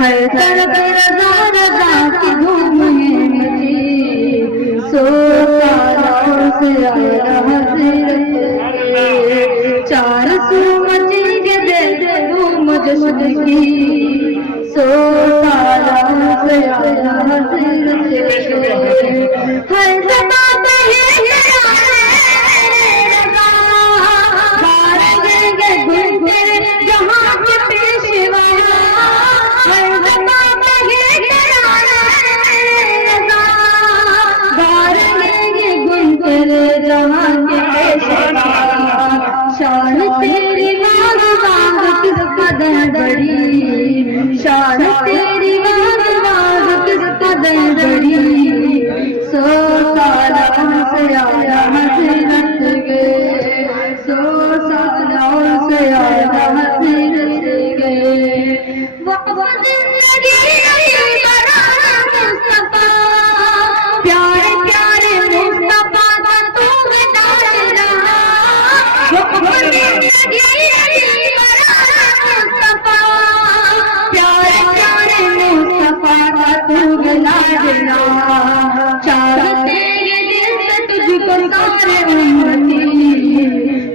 ہر طرف رضا رضا کی دھوم ہے مچی، سو سالوں سے آیا حضرت کے، چار سو مچی کے دے دھوم جشن کی، سو سالوں سے آیا حضرت کے، ہر زباں پہ شان تیری واگ واگ کس قدر بڑی، شان تیری واگ واگ کس قدر بڑی، سو سالوں سے آیا حضرت کے، سو سالوں سے آیا حضرت کے، وقت زندگی مصطفیٰ پیارے پیارے مصطفیٰ کا تو بتا پیارے پیارے مصطفیٰ کا تو گلا جلا، چاہتے یہ دل سے تجھ کو سارے امتی،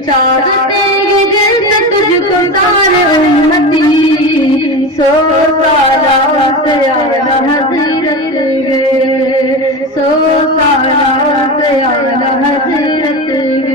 چاہتے یہ دل سے تجھ کو سارے امتی، سو سالوں سے آیا حضرت کے، سو سالوں سے آیا حضرت کے،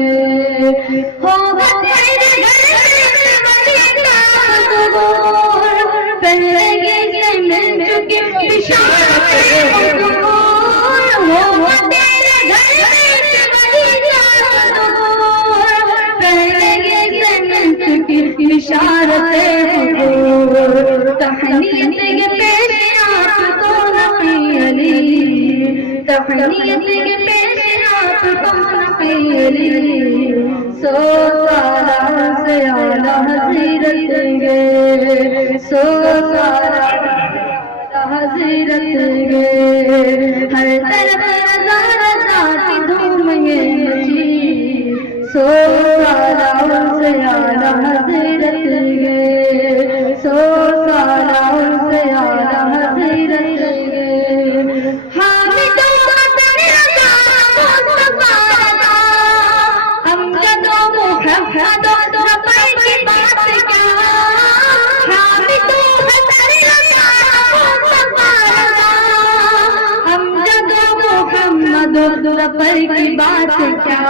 تحنیت کے پیش آپ کو نقی علی، تحنیت کے پیش آپ کو نقی علی، سو سالوں سے آیا حضرت کے، سو سالوں حضرت کے، ہر طرف رضا رضا کی دھوم ہے مچی، سو سالوں سے آیا حضرت کے، سو سالوں سے آیا حضرت کے، حامد امجد و محمد رفیع کی بات کیا، حامد محمد رفیع کی بات کیا،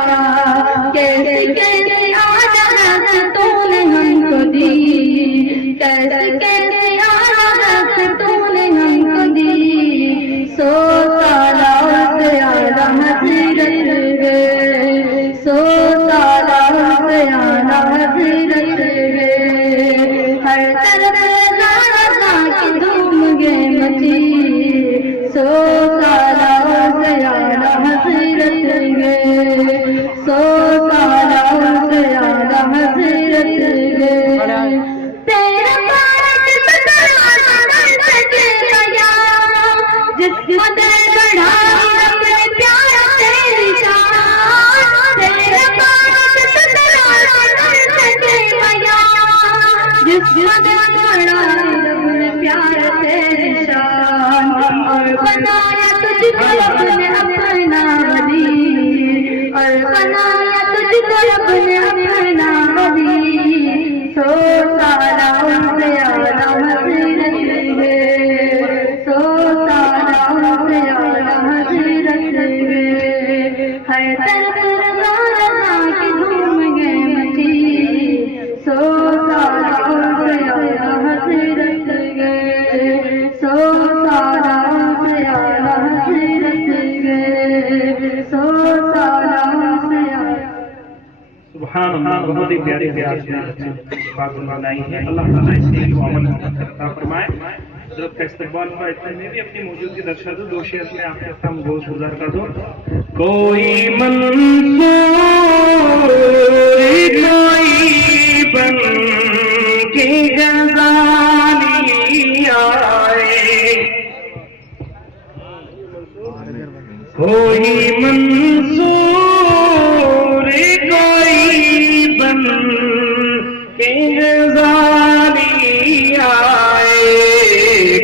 کیسے کیسے عادت تو نے ہم کو دی، کیسے کیسے عادت تو نے ہم کو دی، سو سالوں سے آیا حضرت کے، سو سالوں سے آیا حضرت کے، ہر طرف رضا رضا کی دھوم ہے مچی، سو سالوں سے آیا حضرت کے، سو سالوں سے آیا حضرت کے، تیرا پارت جس قدر بڑھا اپنے پیار تیری شان، تیرا پارت جس قدر بڑھا اپنے پیار تیری شان، اور بنایا تجھ کو اپنے اپنا ولی، اور بنایا تجھ کو اپنے اپنا ولی، سو سالوں سے آیا حضرت کے، سو سالوں سے آیا حضرت کے، ہر طرف رضا رضا کی دھوم ہے مچی، سو سالوں سے آیا حضرت کے، سو سالوں سے آیا حضرت کے، سو سالوں سے آیا۔ سبحان اللہ، بہت ہی پیاری پیاری بات بنائی ہے، اللہ تعالیٰ اس کے عمل عطا فرمائے۔ حضرت کا استقبال ہوا، اتنے میں بھی اپنی موجودگی درشا دو، 2 شعر میں آپ کے سامنے گوش گزار کر دو. کوئی منصور کوئی بن کے غزالی آئے، کوئی منصور کوئی بن کے غزالی آئے،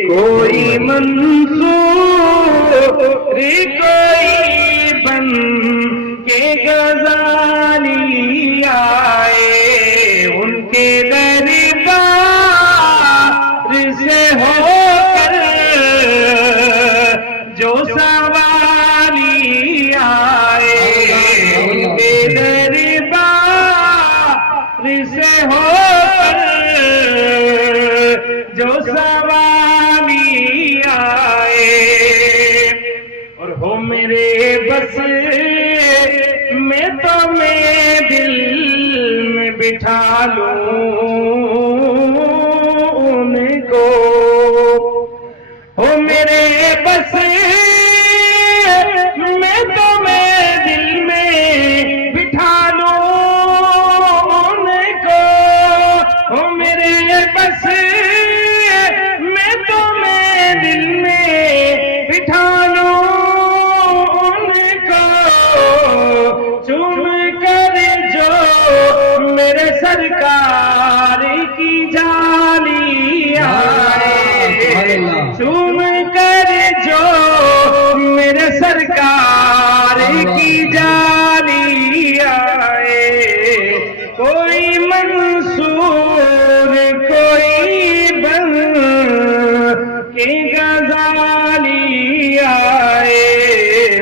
کوئی منصور کوئی بن کے غزالی آئے، ان کے دربار سے ہو کر جو سوالی آئے، ان کے دربار سے ہو کر جو سوالی آئے، اور ہو میرے بس میں تو میں دل میں بٹھا لوں ان کو، ہو میرے بس میں تو میں دل میں بٹھا لوں ان کو، ہو میرے بس میں تو میں دل میں بٹھا لوں ان کو، چوم کر جو میرے سرکار کی جالی آئے، چوم کر جو میرے سرکار کی جالی آئے، کوئی منصور کوئی بن کے غزالی آئے،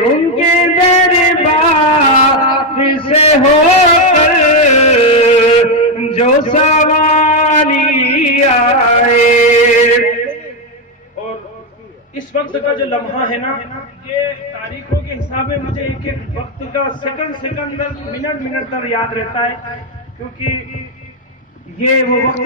ان کے دربار سے ہو کر جو سوالی آئے. اور اس وقت کا جو لمحہ ہے نا، یہ تاریخوں کے حساب میں مجھے ایک ایک وقت کا سیکنڈ منٹ در یاد رہتا ہے، کیونکہ یہ وہ وقت